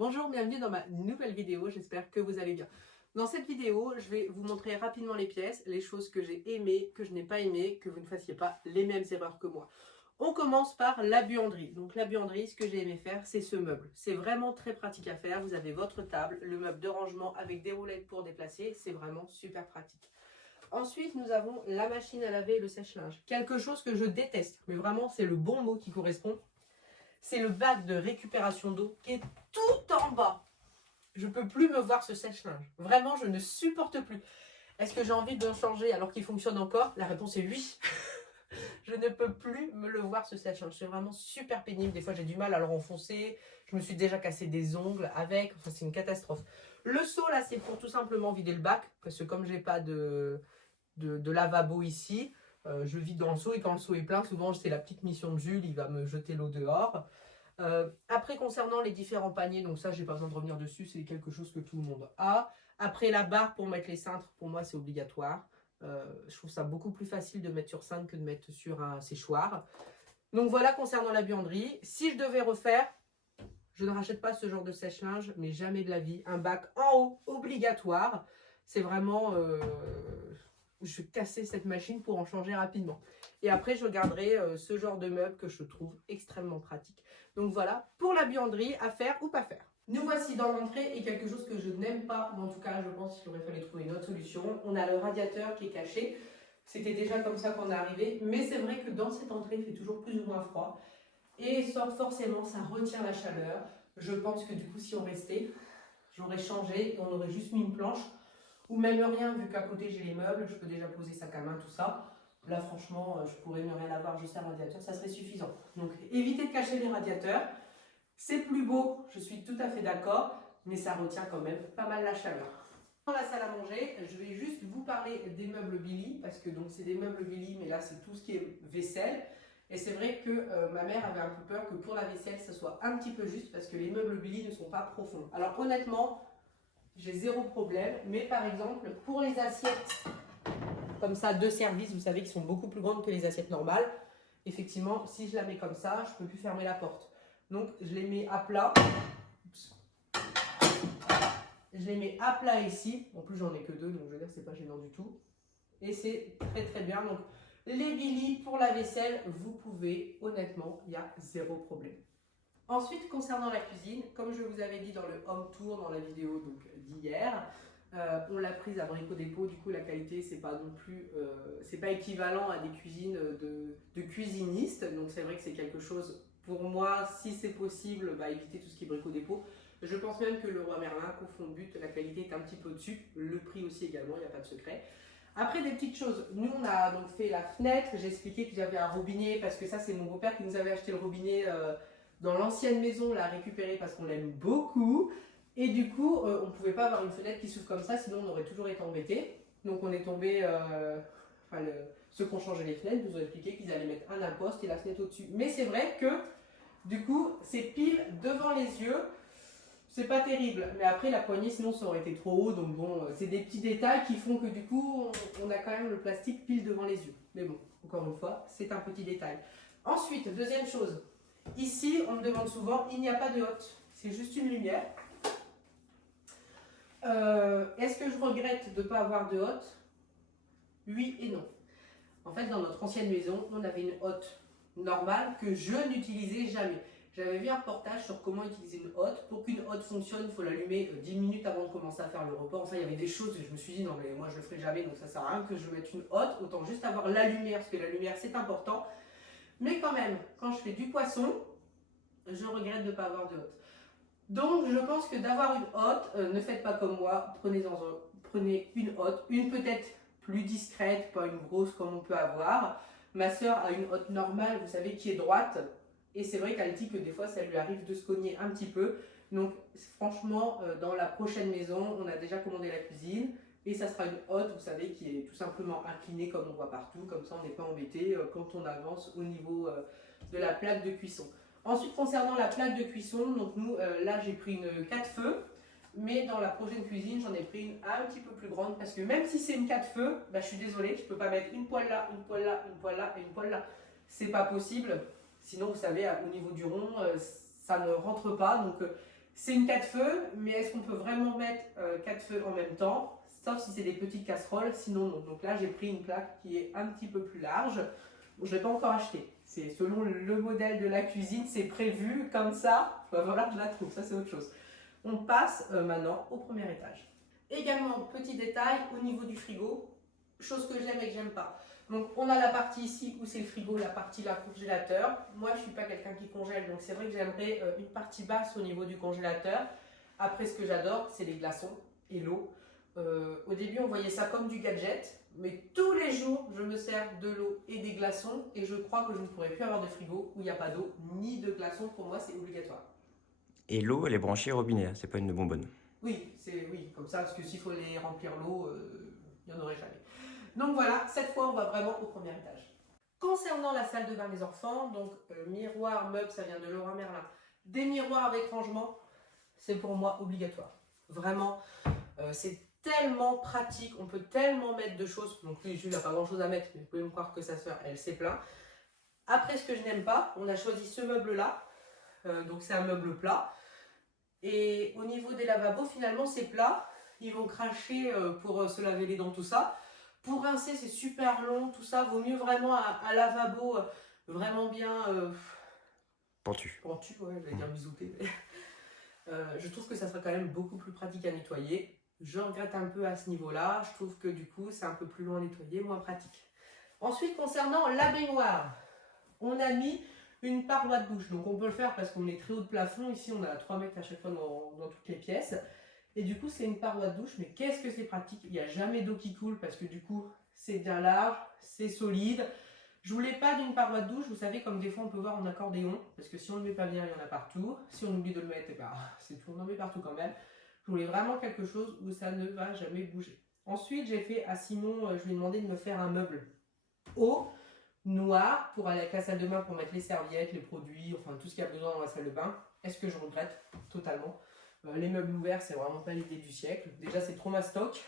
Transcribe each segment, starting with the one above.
Bonjour, bienvenue dans ma nouvelle vidéo, j'espère que vous allez bien. Dans cette vidéo, je vais vous montrer rapidement les pièces, les choses que j'ai aimées, que je n'ai pas aimées, que vous ne fassiez pas les mêmes erreurs que moi. On commence par la buanderie. Donc la buanderie, ce que j'ai aimé faire, c'est ce meuble. C'est vraiment très pratique à faire. Vous avez votre table, le meuble de rangement avec des roulettes pour déplacer. C'est vraiment super pratique. Ensuite, nous avons la machine à laver et le sèche-linge. Quelque chose que je déteste, mais vraiment c'est le bon mot qui correspond. C'est le bac de récupération d'eau qui est tout en bas. Je ne peux plus me voir ce sèche-linge. Vraiment, je ne supporte plus. Est-ce que j'ai envie de le changer alors qu'il fonctionne encore? La réponse est oui. Je ne peux plus me le voir ce sèche-linge. C'est vraiment super pénible. Des fois, j'ai du mal à le renfoncer. Je me suis déjà cassé des ongles avec. Enfin, c'est une catastrophe. Le seau, là, c'est pour tout simplement vider le bac. Parce que comme j'ai pas de lavabo ici, je vide dans le seau. Et quand le seau est plein, souvent, c'est la petite mission de Jules. Il va me jeter l'eau dehors. Après, concernant les différents paniers, donc ça, j'ai pas besoin de revenir dessus, c'est quelque chose que tout le monde a. Après, la barre pour mettre les cintres, pour moi, c'est obligatoire. Je trouve ça beaucoup plus facile de mettre sur cintre que de mettre sur un séchoir. Donc voilà, concernant la buanderie. Si je devais refaire, je ne rachète pas ce genre de sèche-linge, mais jamais de la vie. Un bac en haut, obligatoire. C'est vraiment... je vais casser cette machine pour en changer rapidement. Et après, je garderai ce genre de meuble que je trouve extrêmement pratique. Donc voilà, pour la buanderie, à faire ou pas faire. Nous voici dans l'entrée et quelque chose que je n'aime pas, ou en tout cas, je pense qu'il aurait fallu trouver une autre solution. On a le radiateur qui est caché. C'était déjà comme ça qu'on est arrivé. Mais c'est vrai que dans cette entrée, il fait toujours plus ou moins froid. Et forcément, ça retient la chaleur. Je pense que du coup, si on restait, j'aurais changé et on aurait juste mis une planche. Ou même rien, vu qu'à côté j'ai les meubles, je peux déjà poser sac à main, tout ça. Là, franchement, je pourrais ne rien avoir, juste un radiateur, ça serait suffisant. Donc, évitez de cacher les radiateurs. C'est plus beau, je suis tout à fait d'accord, mais ça retient quand même pas mal la chaleur. Dans la salle à manger, je vais juste vous parler des meubles Billy, parce que donc c'est des meubles Billy, mais là c'est tout ce qui est vaisselle. Et c'est vrai que ma mère avait un peu peur que pour la vaisselle, ça soit un petit peu juste, parce que les meubles Billy ne sont pas profonds. Alors honnêtement, j'ai zéro problème, mais par exemple, pour les assiettes, comme ça, de service, vous savez, qui sont beaucoup plus grandes que les assiettes normales, effectivement, si je la mets comme ça, je ne peux plus fermer la porte. Donc, je les mets à plat. Je les mets à plat ici. En plus, j'en ai que deux, donc je veux dire, c'est pas gênant du tout. Et c'est très très bien. Donc, les Billy pour la vaisselle, vous pouvez, honnêtement, il y a zéro problème. Ensuite, concernant la cuisine, comme je vous avais dit dans le home tour, dans la vidéo d'hier, on l'a prise à Brico Dépôt. Du coup, la qualité, c'est pas non plus, c'est pas équivalent à des cuisines de cuisinistes. Donc, c'est vrai que c'est quelque chose, pour moi, si c'est possible, éviter tout ce qui est Brico Dépôt. Je pense même que le Roi Merlin, qu'au fond de but, la qualité est un petit peu dessus. Le prix aussi également, il n'y a pas de secret. Après, des petites choses. Nous, on a donc fait la fenêtre. J'ai expliqué que j'avais un robinet parce que ça, c'est mon beau-père qui nous avait acheté le robinet dans l'ancienne maison. On l'a récupéré parce qu'on l'aime beaucoup. Et du coup, on ne pouvait pas avoir une fenêtre qui s'ouvre comme ça, sinon on aurait toujours été embêtés. Donc, on est tombé. Ceux qui ont changé les fenêtres nous ont expliqué qu'ils allaient mettre un imposte et la fenêtre au-dessus. Mais c'est vrai que, du coup, c'est pile devant les yeux. C'est pas terrible, mais après la poignée sinon ça aurait été trop haut, donc bon, c'est des petits détails qui font que du coup on a quand même le plastique pile devant les yeux. Mais bon, encore une fois, c'est un petit détail. Ensuite, deuxième chose, ici on me demande souvent, il n'y a pas de hotte, c'est juste une lumière. Est-ce que je regrette de ne pas avoir de hotte? Oui et non. En fait, dans notre ancienne maison, on avait une hotte normale que je n'utilisais jamais. J'avais vu un reportage sur comment utiliser une hotte. Pour qu'une hotte fonctionne, il faut l'allumer 10 minutes avant de commencer à faire le repas. Enfin, il y avait des choses et je me suis dit non mais moi je le ferai jamais, donc ça sert à rien que je mette une hotte. Autant juste avoir la lumière, parce que la lumière c'est important. Mais quand même, quand je fais du poisson, je regrette de ne pas avoir de hotte. Donc je pense que d'avoir une hotte, ne faites pas comme moi, prenez une hotte, une peut-être plus discrète, pas une grosse comme on peut avoir. Ma soeur a une hotte normale, vous savez, qui est droite. Et c'est vrai qu'elle dit que des fois, ça lui arrive de se cogner un petit peu. Donc franchement, dans la prochaine maison, on a déjà commandé la cuisine. Et ça sera une hotte, vous savez, qui est tout simplement inclinée comme on voit partout. Comme ça, on n'est pas embêté quand on avance au niveau de la plaque de cuisson. Ensuite, concernant la plaque de cuisson, donc nous, là, j'ai pris une 4 feux. Mais dans la prochaine cuisine, j'en ai pris une un petit peu plus grande parce que même si c'est une 4 feux, je suis désolée, je ne peux pas mettre une poêle là, une poêle là, une poêle là et une poêle là. C'est pas possible. Sinon, vous savez, au niveau du rond, ça ne rentre pas. Donc, C'est une 4 feux, mais est-ce qu'on peut vraiment mettre 4 feux en même temps? Sauf si c'est des petites casseroles, sinon non. Donc là, j'ai pris une plaque qui est un petit peu plus large. Bon, je ne l'ai pas encore acheté. C'est selon le modèle de la cuisine, c'est prévu comme ça. Il va falloir que je la trouve, ça c'est autre chose. On passe maintenant au premier étage. Également, petit détail au niveau du frigo, chose que j'aime et que j'aime pas. Donc on a la partie ici où c'est le frigo, la partie là congélateur. Moi je ne suis pas quelqu'un qui congèle, donc c'est vrai que j'aimerais une partie basse au niveau du congélateur. Après ce que j'adore, c'est les glaçons et l'eau. Au début on voyait ça comme du gadget, mais tous les jours je me sers de l'eau et des glaçons et je crois que je ne pourrais plus avoir de frigo où il n'y a pas d'eau ni de glaçons. Pour moi c'est obligatoire. Et l'eau, elle est branchée au robinet, hein, c'est pas une bonbonne. Oui, oui, comme ça, parce que s'il faut les remplir l'eau, il n'y en aurait jamais. Donc voilà, cette fois, on va vraiment au premier étage. Concernant la salle de bain des enfants, donc miroir, meuble, ça vient de Leroy Merlin. Des miroirs avec rangement, c'est pour moi obligatoire. Vraiment, c'est tellement pratique, on peut tellement mettre de choses. Donc lui, Jules n'a pas grand chose à mettre, mais vous pouvez me croire que sa soeur, elle s'est plaint. Après, ce que je n'aime pas, on a choisi ce meuble-là. Donc c'est un meuble plat. Et au niveau des lavabos, finalement, c'est plat. Ils vont cracher pour se laver les dents, tout ça. Pour rincer, c'est super long, tout ça. Vaut mieux vraiment un lavabo vraiment bien Pentu. pentu, ouais, je vais dire bisouté. Je trouve que ça sera quand même beaucoup plus pratique à nettoyer. Je regrette un peu à ce niveau-là. Je trouve que du coup, c'est un peu plus long à nettoyer, moins pratique. Ensuite, concernant la baignoire, on a mis une paroi de douche. Donc on peut le faire parce qu'on est très haut de plafond. Ici, on a 3 mètres à chaque fois dans toutes les pièces. Et du coup, c'est une paroi de douche. Mais qu'est-ce que c'est pratique? Il n'y a jamais d'eau qui coule parce que du coup, c'est bien large, c'est solide. Je voulais pas d'une paroi de douche, vous savez, comme des fois on peut voir en accordéon, parce que si on ne le met pas bien, il y en a partout. Si on oublie de le mettre, eh ben, c'est tout, on en met partout quand même. Je voulais vraiment quelque chose où ça ne va jamais bouger. Ensuite, j'ai fait à Simon, je lui ai demandé de me faire un meuble haut, noir, pour aller avec la salle de bain, pour mettre les serviettes, les produits, enfin tout ce qu'il y a besoin dans la salle de bain. Est-ce que je regrette? Totalement. Les meubles ouverts, c'est vraiment pas l'idée du siècle. Déjà, c'est trop ma stock.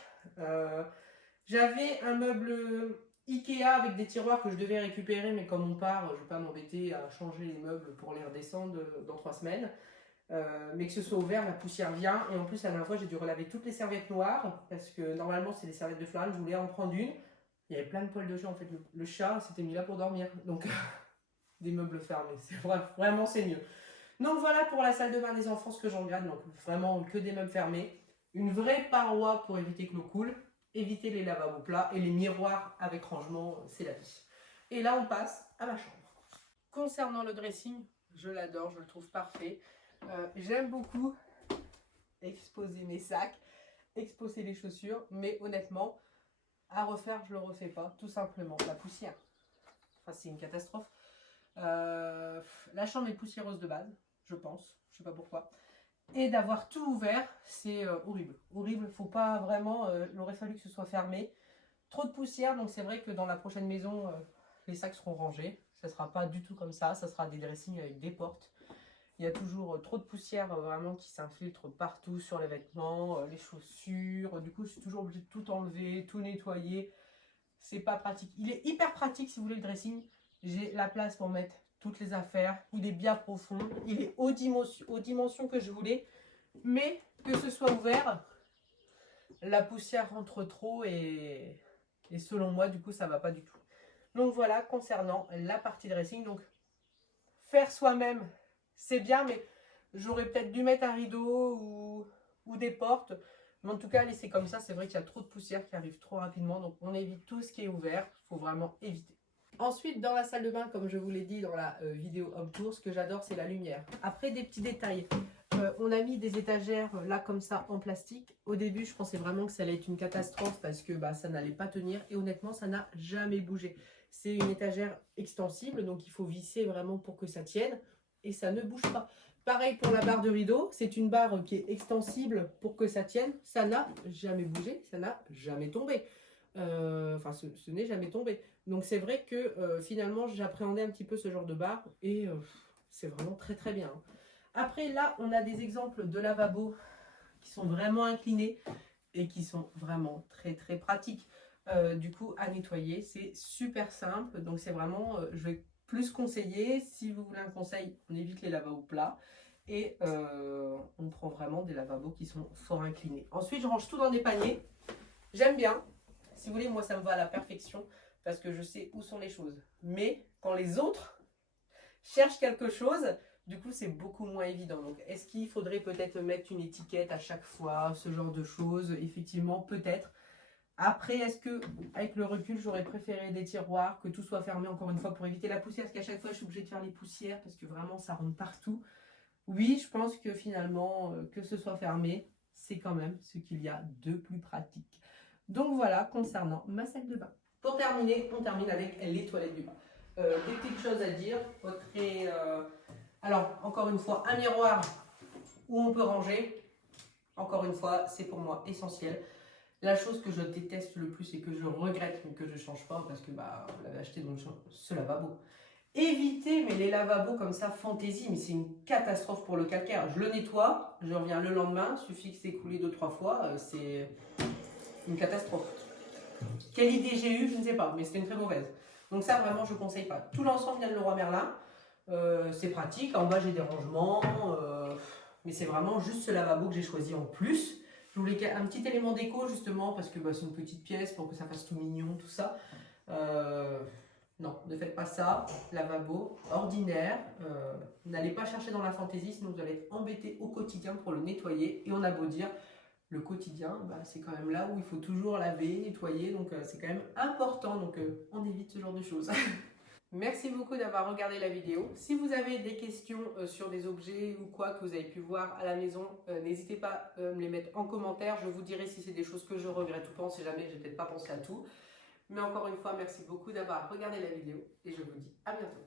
J'avais un meuble Ikea avec des tiroirs que je devais récupérer, mais comme on part, je ne vais pas m'embêter à changer les meubles pour les redescendre dans 3 semaines. Mais que ce soit ouvert, la poussière vient. Et en plus, la dernière fois, j'ai dû relaver toutes les serviettes noires, parce que normalement, c'est des serviettes de Florence, je voulais en prendre une. Il y avait plein de poils de chat, en fait. Le chat s'était mis là pour dormir. Donc, des meubles fermés, c'est vraiment c'est mieux. Donc voilà pour la salle de bain des enfants, ce que j'en regarde. Donc vraiment que des meubles fermés. Une vraie paroi pour éviter que l'eau coule. Éviter les lavabos plats et les miroirs avec rangement, c'est la vie. Et là, on passe à ma chambre. Concernant le dressing, je l'adore, je le trouve parfait. J'aime beaucoup exposer mes sacs, exposer les chaussures, mais honnêtement, à refaire, je ne le refais pas, tout simplement. La poussière, enfin, c'est une catastrophe. La chambre est poussiéreuse de base, je pense, je sais pas pourquoi. Et d'avoir tout ouvert, c'est horrible. Horrible, faut pas vraiment, il aurait fallu que ce soit fermé. Trop de poussière, donc c'est vrai que dans la prochaine maison, les sacs seront rangés. Ça sera pas du tout comme ça sera des dressings avec des portes. Il y a toujours trop de poussière vraiment qui s'infiltre partout sur les vêtements, les chaussures. Du coup, je suis toujours obligée de tout enlever, tout nettoyer. C'est pas pratique. Il est hyper pratique si vous voulez le dressing. J'ai la place pour mettre toutes les affaires. Il est bien profond. Il est aux dimensions que je voulais. Mais que ce soit ouvert, la poussière rentre trop et selon moi, du coup, ça va pas du tout. Donc voilà, concernant la partie dressing. Donc, faire soi-même, c'est bien, mais j'aurais peut-être dû mettre un rideau ou des portes. Mais en tout cas, laisser comme ça, c'est vrai qu'il y a trop de poussière qui arrive trop rapidement. Donc, on évite tout ce qui est ouvert. Il faut vraiment éviter. Ensuite, dans la salle de bain, comme je vous l'ai dit dans la vidéo home tour, ce que j'adore, c'est la lumière. Après, des petits détails. On a mis des étagères là comme ça en plastique. Au début, je pensais vraiment que ça allait être une catastrophe parce que ça n'allait pas tenir. Et honnêtement, ça n'a jamais bougé. C'est une étagère extensible, donc il faut visser vraiment pour que ça tienne. Et ça ne bouge pas. Pareil pour la barre de rideau. C'est une barre qui est extensible pour que ça tienne. Ça n'a jamais bougé, ça n'a jamais tombé. Enfin, ce n'est jamais tombé. Donc c'est vrai que finalement, j'appréhendais un petit peu ce genre de barre. Et c'est vraiment très très bien. Après, là, on a des exemples de lavabo qui sont vraiment inclinés et qui sont vraiment très très pratiques. Du coup, à nettoyer, c'est super simple. Donc, c'est vraiment, je vais plus conseiller. Si vous voulez un conseil, on évite les lavabos plats. Et on prend vraiment des lavabos qui sont fort inclinés. Ensuite, je range tout dans des paniers. J'aime bien. Si vous voulez, moi, ça me va à la perfection parce que je sais où sont les choses. Mais quand les autres cherchent quelque chose, du coup, c'est beaucoup moins évident. Donc, est-ce qu'il faudrait peut-être mettre une étiquette à chaque fois, ce genre de choses? Effectivement, peut-être. Après, est-ce que, avec le recul, j'aurais préféré des tiroirs, que tout soit fermé encore une fois pour éviter la poussière? Parce qu'à chaque fois, je suis obligée de faire les poussières parce que vraiment, ça rentre partout. Oui, je pense que finalement, que ce soit fermé, c'est quand même ce qu'il y a de plus pratique. Donc voilà, concernant ma salle de bain. Pour terminer, on termine avec les toilettes du bain. Des petites choses à dire. Alors, encore une fois, un miroir où on peut ranger. Encore une fois, c'est pour moi essentiel. La chose que je déteste le plus et que je regrette, mais que je ne change pas parce que on l'avait acheté dans ce lavabo. Évitez mais les lavabos comme ça, fantaisie, mais c'est une catastrophe pour le calcaire. Je le nettoie, je reviens le lendemain, suffit que c'est coulé 2-3 fois, c'est une catastrophe. Quelle idée j'ai eue, je ne sais pas, mais c'était une très mauvaise. Donc ça, vraiment, je ne conseille pas. Tout l'ensemble vient de Leroy Merlin. C'est pratique. En bas, j'ai des rangements. Mais c'est vraiment juste ce lavabo que j'ai choisi en plus. Je voulais un petit élément déco, justement, parce que c'est une petite pièce pour que ça fasse tout mignon, tout ça. Non, ne faites pas ça. Lavabo ordinaire. N'allez pas chercher dans la fantaisie, sinon vous allez être embêté au quotidien pour le nettoyer. Et on a beau dire, le quotidien, c'est quand même là où il faut toujours laver, nettoyer, donc c'est quand même important, donc on évite ce genre de choses. Merci beaucoup d'avoir regardé la vidéo. Si vous avez des questions sur des objets ou quoi que vous avez pu voir à la maison, n'hésitez pas à me les mettre en commentaire. Je vous dirai si c'est des choses que je regrette ou pas, on sait jamais, j'ai peut-être pas pensé à tout. Mais encore une fois, merci beaucoup d'avoir regardé la vidéo et je vous dis à bientôt.